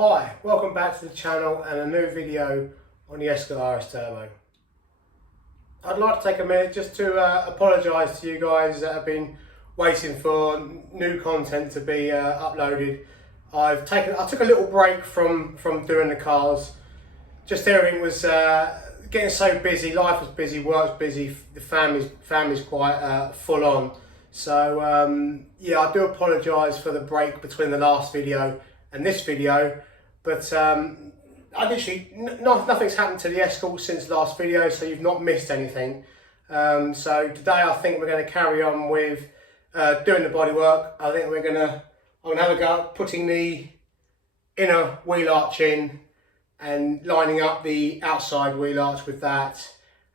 Hi, welcome back to the channel and a new video on the Escort RS Turbo. I'd like to take a minute just to apologise to you guys that have been waiting for new content to be uploaded. I took a little break from doing the cars. Just everything was getting so busy, life was busy, work was busy, the family's quite full on. So yeah, I do apologise for the break between the last video and this video, but nothing's happened to the Escort since last video, so you've not missed anything. So today I think we're going to carry on with doing the bodywork. I think I'm going to have a go at putting the inner wheel arch in and lining up the outside wheel arch with that,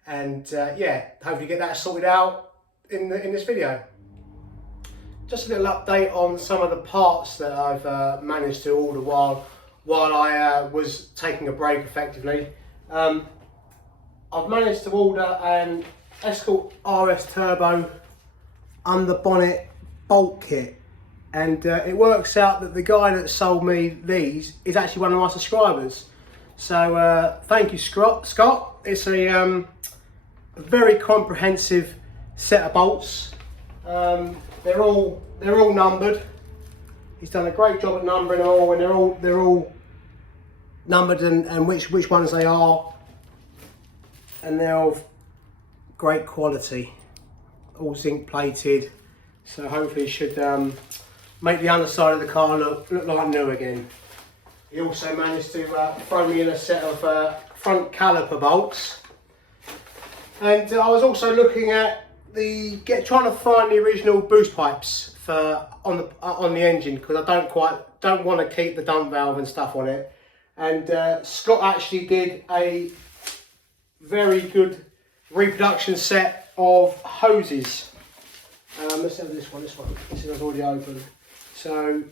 and yeah, hopefully get that sorted out in this video. Just a little update on some of the parts that I've managed to order while I was taking a break effectively. I've managed to order an Escort RS Turbo under bonnet bolt kit, and it works out that the guy that sold me these is actually one of my subscribers. So thank you, Scott. It's a very comprehensive set of bolts. They're all numbered. He's done a great job at numbering them all, and they're all numbered and which ones they are, and they're of great quality, all zinc plated. So hopefully it should make the underside of the car look like new again. He also managed to throw me in a set of front caliper bolts, and I was also looking at trying to find the original boost pipes for on the engine, because I don't want to keep the dump valve and stuff on it. And Scott actually did a very good reproduction set of hoses. Let's have this one. This is already open. So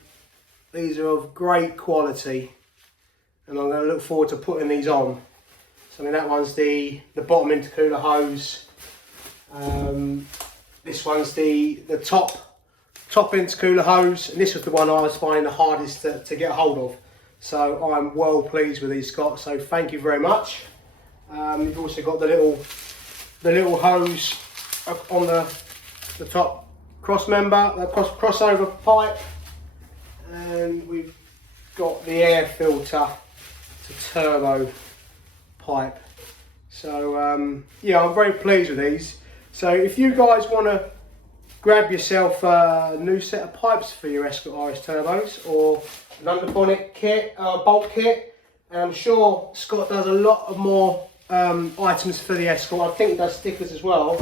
these are of great quality, and I'm going to look forward to putting these on. So I mean, that one's the bottom intercooler hose. This one's the top intercooler hose, and this was the one I was finding the hardest to get a hold of. So I'm well pleased with these, Scott, so thank you very much. You've also got the little hose up on the top cross member, crossover pipe, and we've got the air filter to turbo pipe. So yeah, I'm very pleased with these. So if you guys want to grab yourself a new set of pipes for your Escort RS Turbos, or an under bonnet kit, bolt kit, and I'm sure Scott does a lot of more items for the Escort. I think he does stickers as well.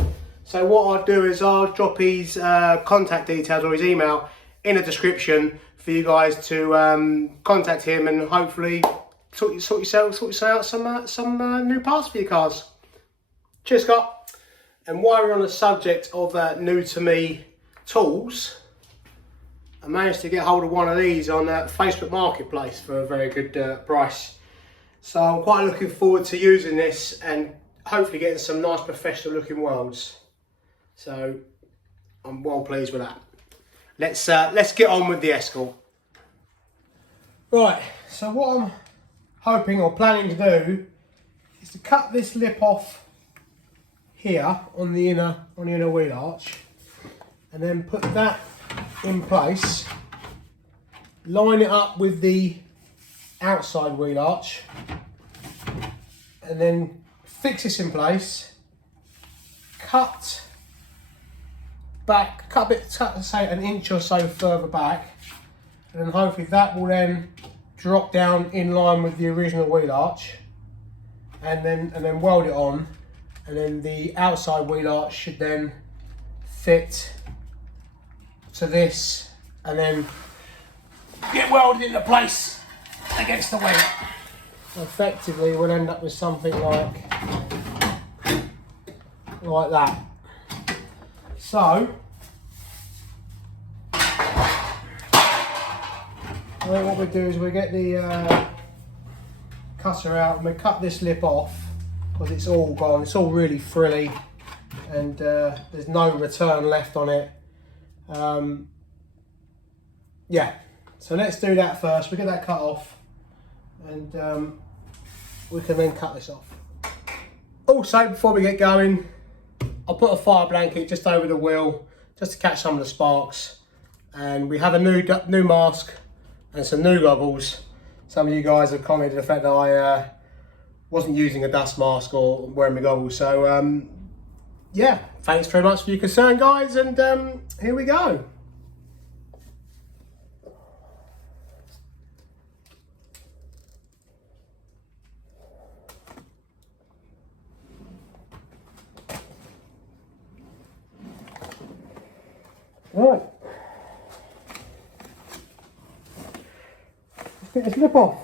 So what I'll do is I'll drop his contact details or his email in the description for you guys to contact him, and hopefully sort out some new parts for your cars. Cheers, Scott. And while we're on the subject of new to me tools, I managed to get hold of one of these on Facebook Marketplace for a very good price. So I'm quite looking forward to using this and hopefully getting some nice professional looking welds. So I'm well pleased with that. Let's get on with the Escort. Right, so what I'm hoping or planning to do is to cut this lip off here on the inner wheel arch, and then put that in place, line it up with the outside wheel arch, and then fix this in place, cut say an inch or so further back, and then hopefully that will then drop down in line with the original wheel arch, and then weld it on. And then the outside wheel arch should then fit to this, and then get welded into place against the wheel. Effectively, we'll end up with something like that. So what we do is we get the cutter out and we cut this lip off, because it's all gone, it's all really frilly, and there's no return left on it. Yeah, so let's do that first. We get that cut off, and we can then cut this off. Also, before we get going, I'll put a fire blanket just over the wheel just to catch some of the sparks. And we have a new mask and some new goggles. Some of you guys have commented the fact that I wasn't using a dust mask or wearing my goggles. So yeah, thanks very much for your concern, guys, and here we go. Right, let's get this lip off.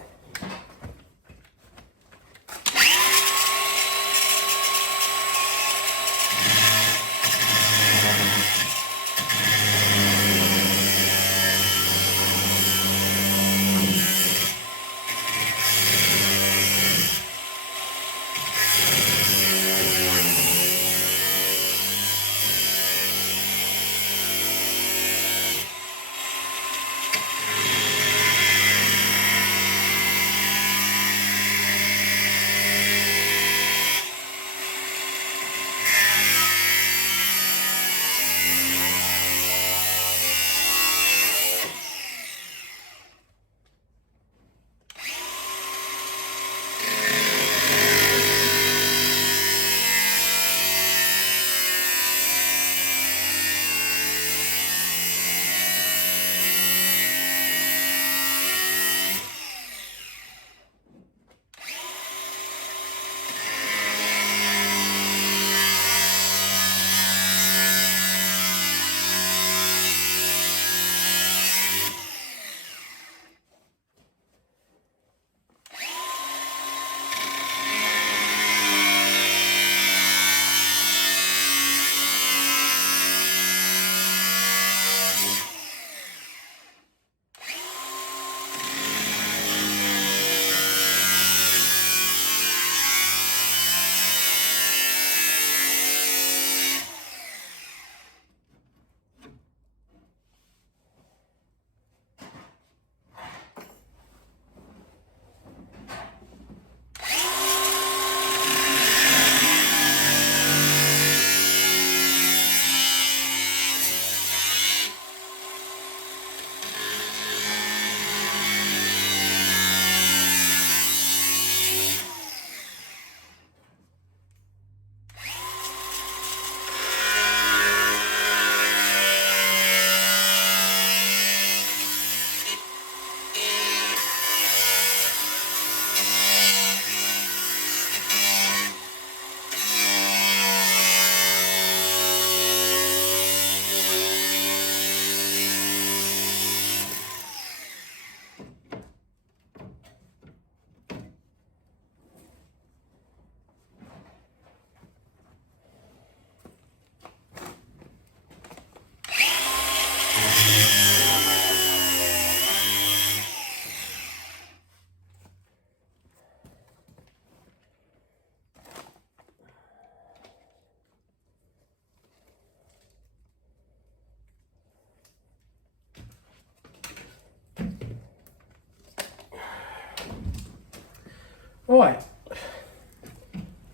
Right,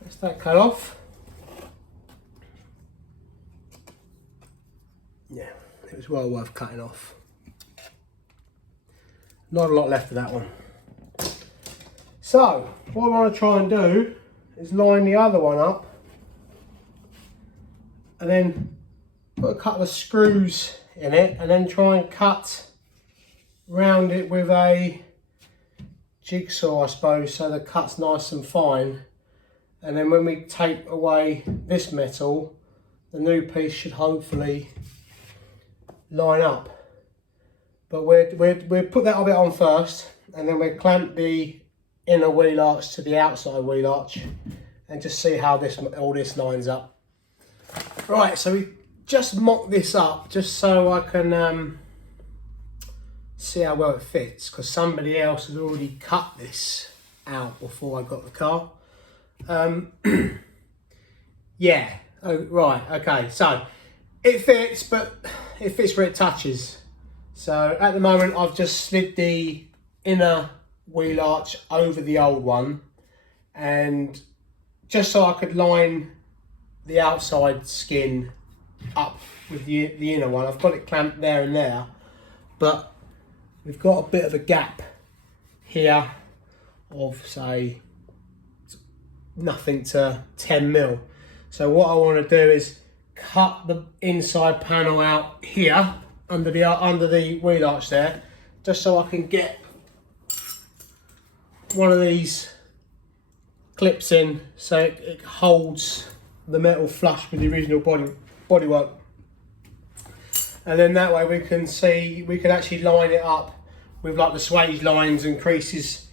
that's that cut off. Yeah, it was well worth cutting off. Not a lot left of that one. So, what I want to try and do is line the other one up and then put a couple of screws in it and then try and cut round it with a jigsaw, I suppose, so the cut's nice and fine. And then when we take away this metal, the new piece should hopefully line up. But we'll put that bit on first, and then we'll clamp the inner wheel arch to the outside wheel arch and just see how all this lines up. Right, so we just mock this up just so I can see how well it fits, because somebody else has already cut this out before I got the car. Yeah, oh, right, okay, so it fits, but it fits where it touches. So at the moment I've just slid the inner wheel arch over the old one, and just so I could line the outside skin up with the inner one. I've got it clamped there and there, but we've got a bit of a gap here of, say, nothing to 10 mil. So what I want to do is cut the inside panel out here under the wheel arch there, just so I can get one of these clips in so it holds the metal flush with the original bodywork. And then that way we can actually line it up with like the swage lines and creases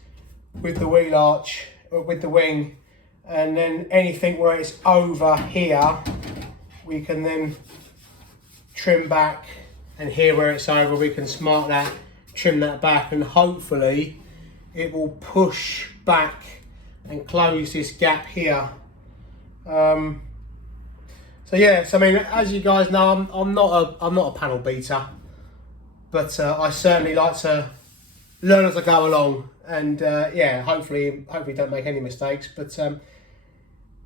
with the wheel arch, or with the wing, and then anything where it's over here we can then trim back, and here where it's over we can smart that, trim that back, and hopefully it will push back and close this gap here. So yeah, so I mean, as you guys know, I'm not a panel beater, but I certainly like to learn as I go along, and yeah, hopefully don't make any mistakes. But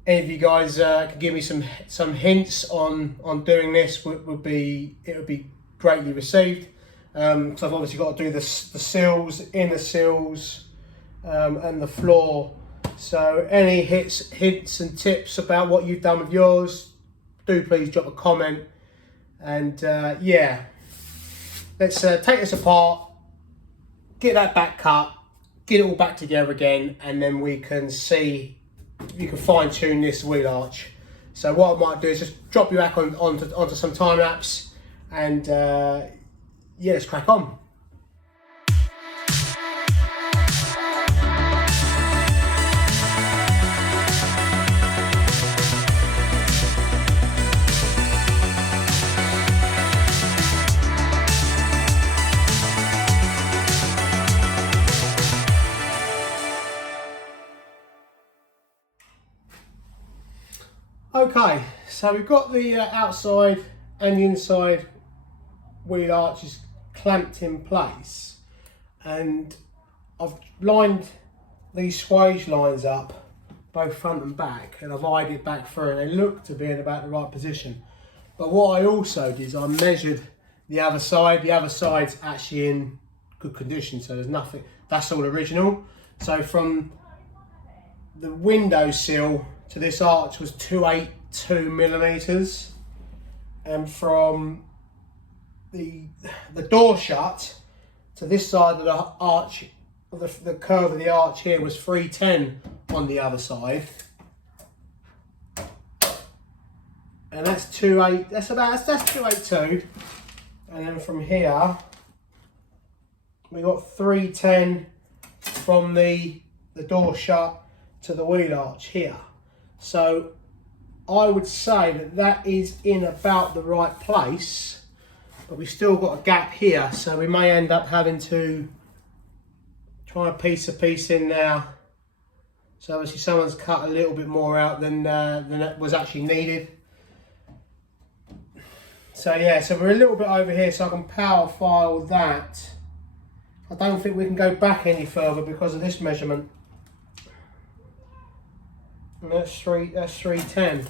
any of you guys can give me some hints on doing this would be greatly received. So I've obviously got to do the sills, inner sills, and the floor. So any hints and tips about what you've done with yours, do please drop a comment. And yeah, let's take this apart, get that back cut, get it all back together again, and then we can see, you can fine tune this wheel arch. So what I might do is just drop you back onto some time lapse, and yeah, let's crack on. Okay, so we've got the outside and the inside wheel arches clamped in place, and I've lined these swage lines up both front and back, and I've eyed it back through, and they look to be in about the right position. But what I also did is I measured the other side. The other side's actually in good condition, so there's nothing, that's all original. So from the window sill to this arch was 282 millimeters, and from the door shut to this side of the arch, the curve of the arch here, was 310 on the other side, and that's 282. And then from here we got 310 from the door shut to the wheel arch here. So I would say that is in about the right place, but we've still got a gap here, so we may end up having to try and piece a piece in now. So obviously someone's cut a little bit more out than that was actually needed. So yeah, so we're a little bit over here, so I can power file that. I don't think we can go back any further because of this measurement. And that's 310. And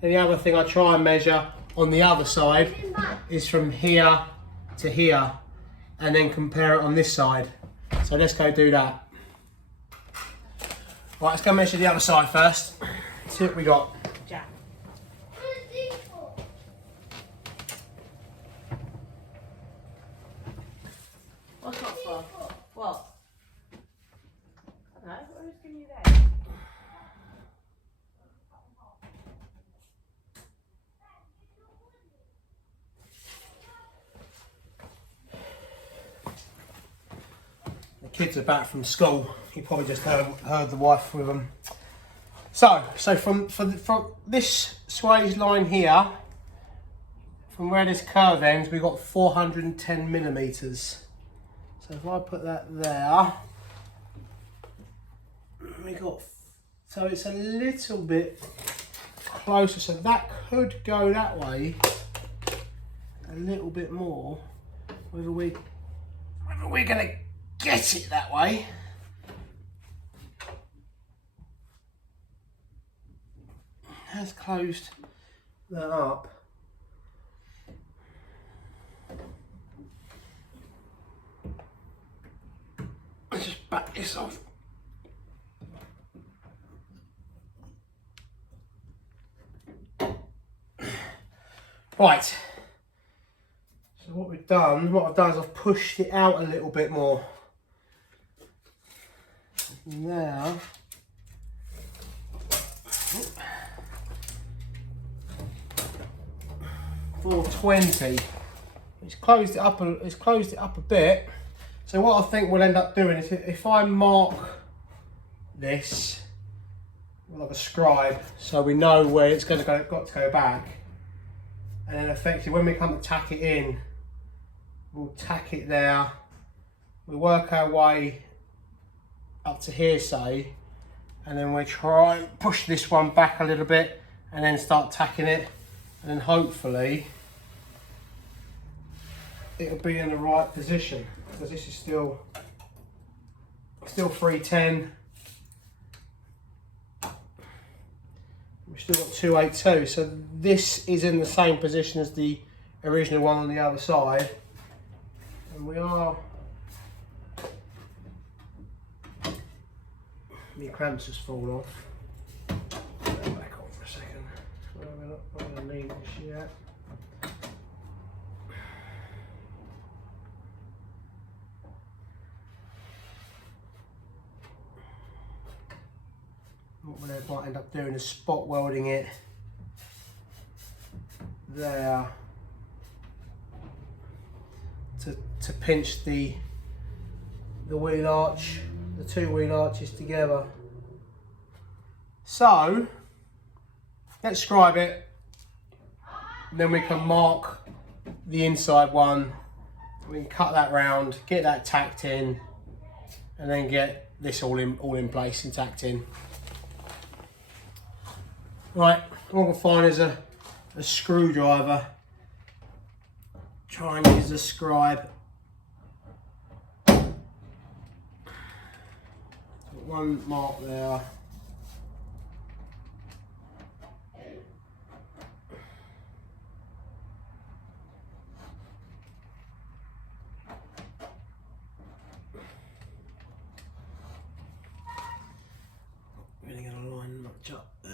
the other thing I try and measure on the other side is from here to here, and then compare it on this side. So let's go do that. Right, let's go measure the other side first. See what we got. Jack. What's not for? What? No, what was giving you there? The kids are back from school. You probably just heard the wife with them. So from this swage line here, from where this curve ends, we've got 410 millimeters. So if I put that there, so it's a little bit closer. So that could go that way a little bit more. Whether we're gonna get it that way, has closed that up. Let's just back this off. Right. So what I've done is I've pushed it out a little bit more. Now, 420. It's closed it up a bit. So what I think we'll end up doing is if I mark this like a scribe, so we know where it's got to go back, and then effectively when we come to tack it in, we'll tack it there. We work our way up to here, say, and then we try and push this one back a little bit, and then start tacking it, and then hopefully it'll be in the right position, because this is still 310. We've still got 282, so this is in the same position as the original one on the other side, and we are. My cramps just fallen off. Put that back on for a second. I'm not going to need this yet. What we might end up doing is spot welding it there to pinch the wheel arch, the two wheel arches together. So let's scribe it, and then we can mark the inside one. We can cut that round, get that tacked in, and then get this all in place and tacked in. Right, all I can find is a screwdriver. Try and use a scribe. One mark there. Really going to line much up there.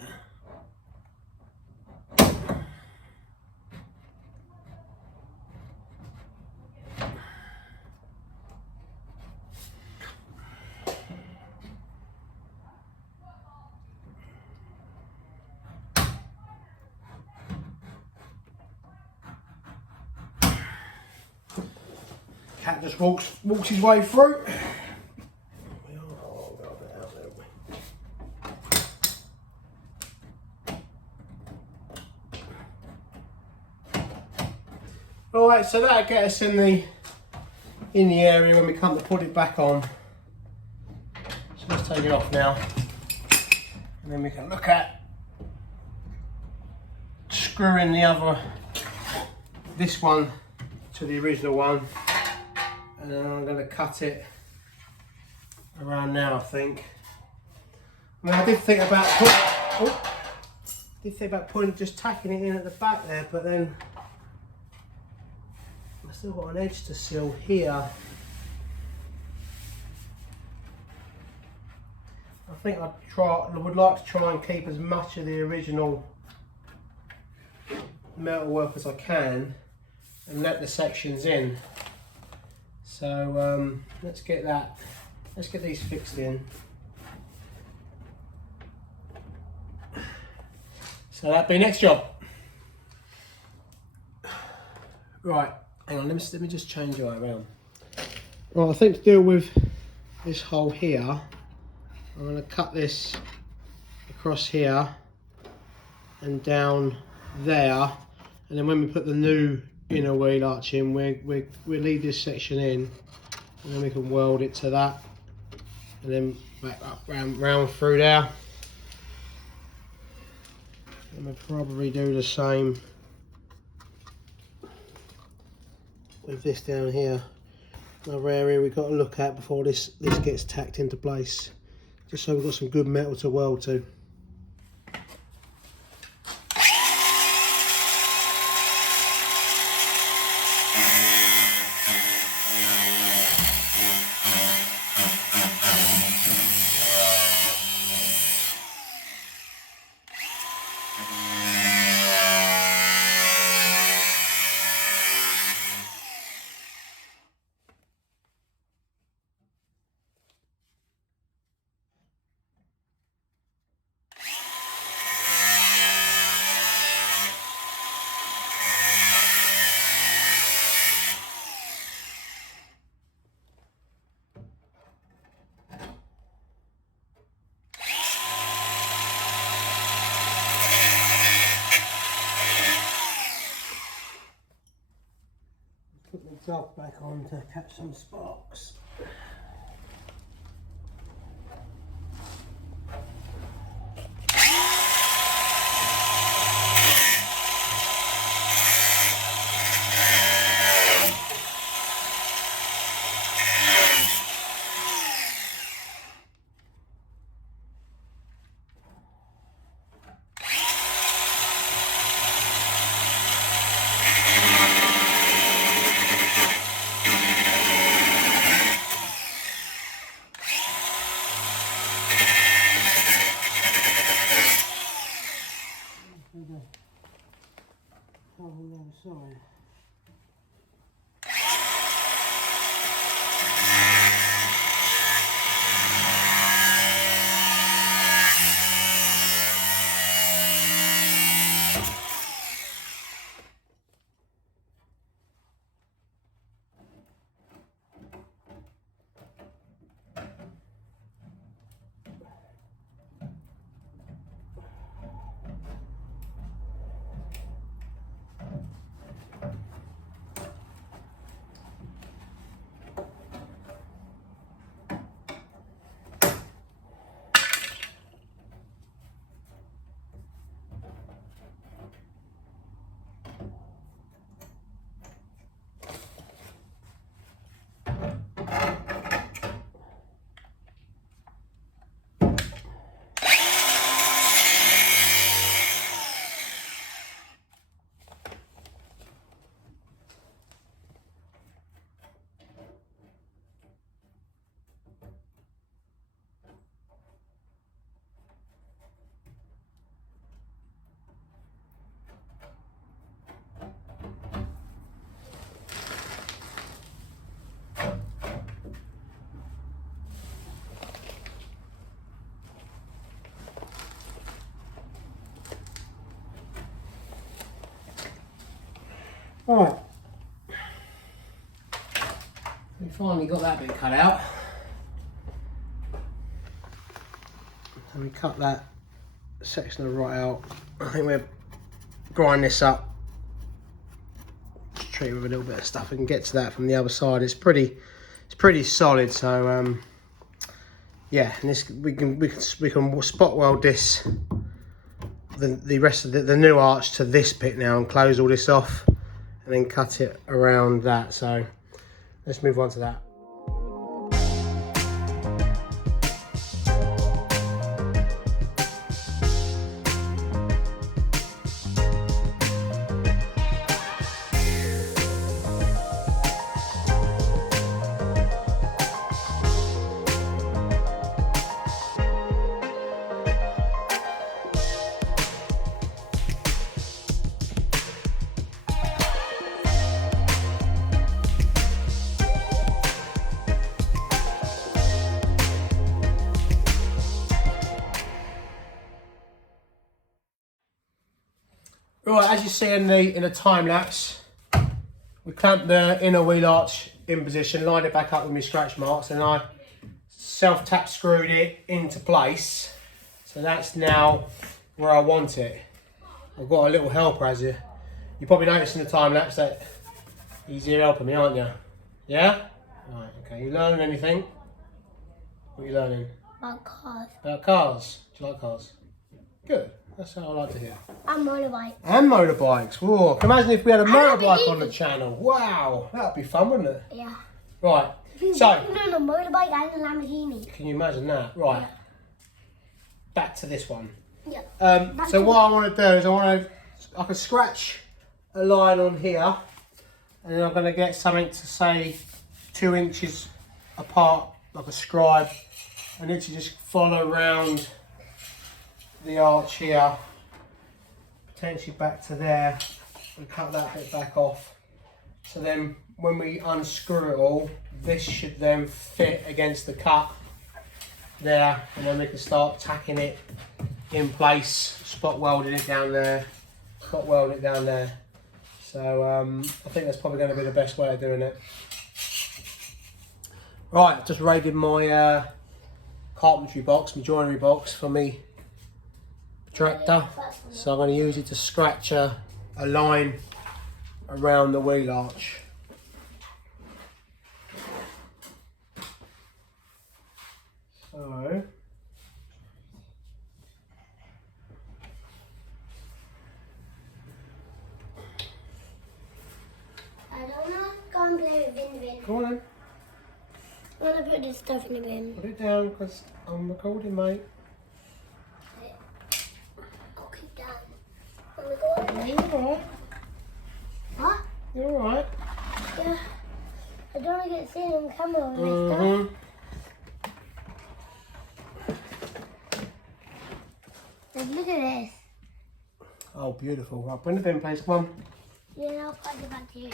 Cat just walks his way through. Alright, so that'll get us in the area when we come to put it back on. So let's take it off now, and then we can look at screwing this one to the original one. And then I'm going to cut it around now, I think. I mean, I did think about putting just tacking it in at the back there, but then I've still got an edge to seal here. I think I would like to try and keep as much of the original metalwork as I can and let the sections in. So let's get these fixed in. So that'll be next job. Right, hang on, let me just change it around. Right, I think to deal with this hole here, I'm going to cut this across here and down there, and then when we put the new inner wheel arch in, we'll leave this section in, and then we can weld it to that, and then back up round through there. And we'll probably do the same with this down here. Another area we've got to look at before this gets tacked into place, just so we've got some good metal to weld to. glove back on to catch some sparks. Sorry. Right, we finally got that bit cut out. So we cut that section of rot out. I think we'll grind this up, just treat it with a little bit of stuff and get to that from the other side. It's pretty solid. So yeah, and this we can spot weld this, the rest of the new arch to this bit now, and close all this off. And then cut it around that. So let's move on to that. Right, as you see in the time lapse, we clamped the inner wheel arch in position, lined it back up with my scratch marks, and I self-tap screwed it into place. So that's now where I want it. I've got a little helper, as you probably noticed in the time lapse that he's here helping me, aren't you? Yeah? Right, okay. You learning anything? What are you learning? About cars. About cars. Do you like cars? Good. That's what I like to hear. And motorbikes. And motorbikes. Whoa, can you imagine if we had a motorbike on the channel? Wow, that'd be fun, wouldn't it? Yeah. Right, You so can on a motorbike and a Lamborghini. can you imagine that? Right, Yeah. back to this one. Yeah. So what I want to do is I can scratch a line on here, and then I'm going to get something to say 2 inches apart, like a scribe, and then to just follow around the arch here, potentially back to there, and cut that bit back off. So then when we unscrew it all, this should then fit against the cut there, and then we can start tacking it in place, spot welding it down there, spot welding it down there. So I think that's probably going to be the best way of doing it. Right, I've just raided my carpentry box, my joinery box for me tractor, so I'm going to use it to scratch a line around the wheel arch. Go on then. I'm gonna put this stuff in the bin. Put it down because I'm recording, mate. Cook it down. Oh my God. Yeah, you're alright. What? You're alright. Yeah. I don't want to get seen on camera with this stuff. Like, look at this. Oh, beautiful. Right, bring the bin, please. Come on. Yeah, I'll pass it back to you.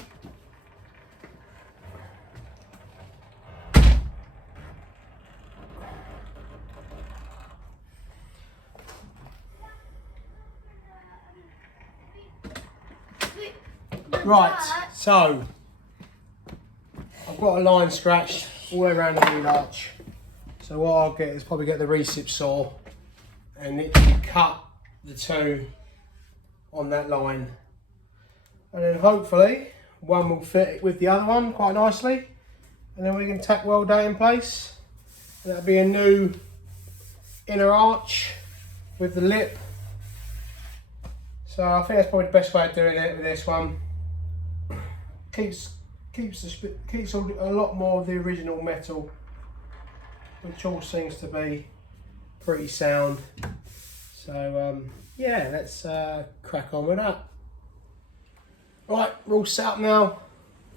Right, so I've got a line scratched all the way around the wheel arch. So what I'll get is probably get the recip saw and literally cut the two on that line. And then hopefully one will fit with the other one quite nicely. And then we can tack weld that in place. And that'll be a new inner arch with the lip. So I think that's probably the best way of doing it with this one. Keeps a lot more of the original metal, which all seems to be pretty sound. So yeah, let's crack on with that. Right, we're all set up now,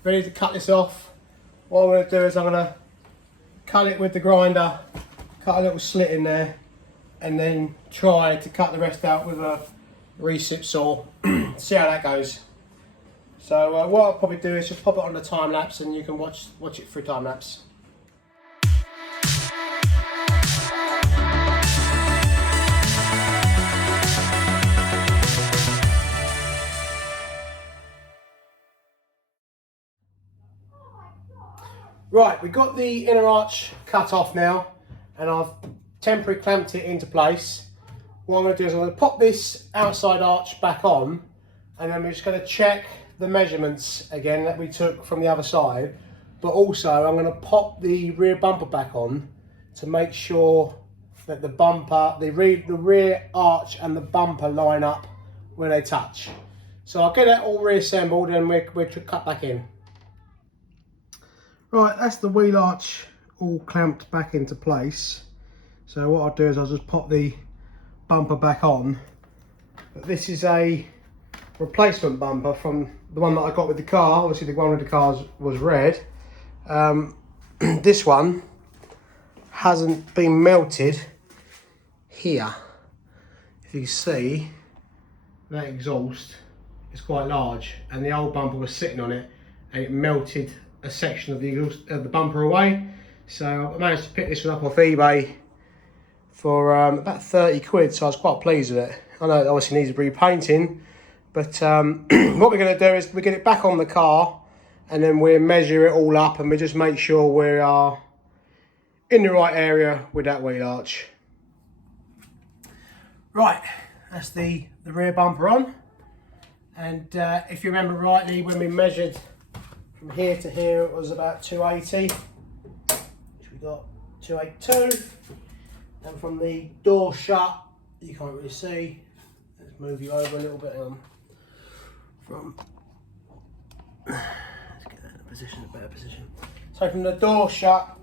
ready to cut this off. What I'm going to do is I'm going to cut it with the grinder, cut a little slit in there, and then try to cut the rest out with a recip saw. See how that goes. So what I'll probably do is just pop it on the time lapse and you can watch it through time lapse. Right, we've got the inner arch cut off now and I've temporarily clamped it into place. What I'm going to do is I'm going to pop this outside arch back on and then we're just going to check the measurements again that we took from the other side, but also I'm going to pop the rear bumper back on to make sure that the bumper, the rear arch and the bumper line up where they touch. So I'll get that all reassembled and we'll cut back in. Right, that's the wheel arch all clamped back into place. So what I'll do is I'll just pop the bumper back on. But this is a replacement bumper from the one that I got with the car. Obviously the one with the car was red. This one hasn't been melted here. If you see, that exhaust is quite large and the old bumper was sitting on it and it melted a section of the exhaust of the bumper away. So I managed to pick this one up off eBay for about 30 quid, so I was quite pleased with it. I know it obviously needs repainting, but what we're going to do is we get it back on the car and then we measure it all up and we just make sure we are in the right area with that wheel arch. Right, that's the rear bumper on, and if you remember rightly, when we measured from here to here it was about 280, which we got 282, and from the door shut, you can't really see, let's move you over a little bit let's get that in a position, a better position. So from the door shut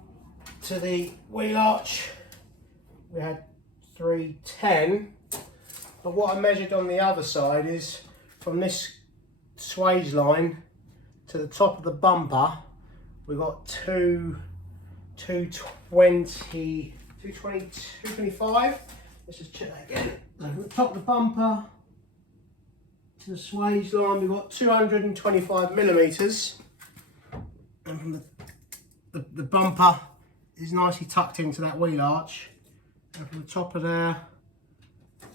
to the wheel arch we had 310, but what I measured on the other side is from this swage line to the top of the bumper we got 225. Let's just check that again. So from the top of the bumper to the swage line we've got 225 millimeters, and from the bumper is nicely tucked into that wheel arch, and from the top of there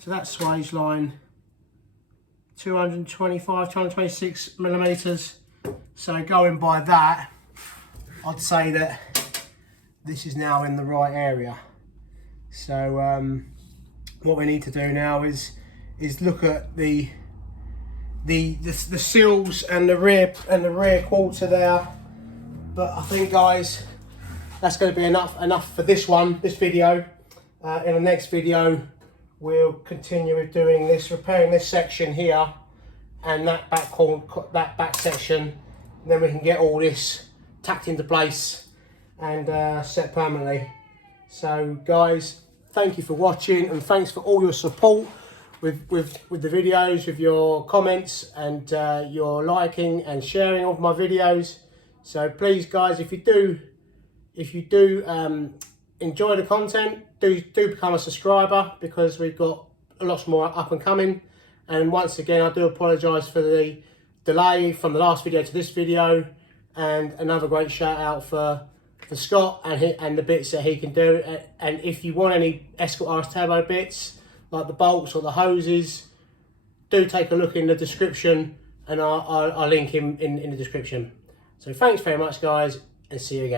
to that swage line 226 millimeters. So going by that, I'd say that this is now in the right area. So what we need to do now is look at the sills and the rear quarter there. But I think, guys, that's going to be enough for this video. In the next video we'll continue with doing this, repairing this section here and that back section, and then we can get all this tacked into place and set permanently. So guys, thank you for watching, and thanks for all your support with the videos, with your comments and your liking and sharing of my videos. So please guys, if you do enjoy the content, do become a subscriber, because we've got lots more up and coming. And once again, I do apologise for the delay from the last video to this video, and another great shout out for Scott and the bits that he can do. And if you want any Escort RS Turbo bits, like the bolts or the hoses, do take a look in the description, and I'll link him in the description. So thanks very much guys, and see you again.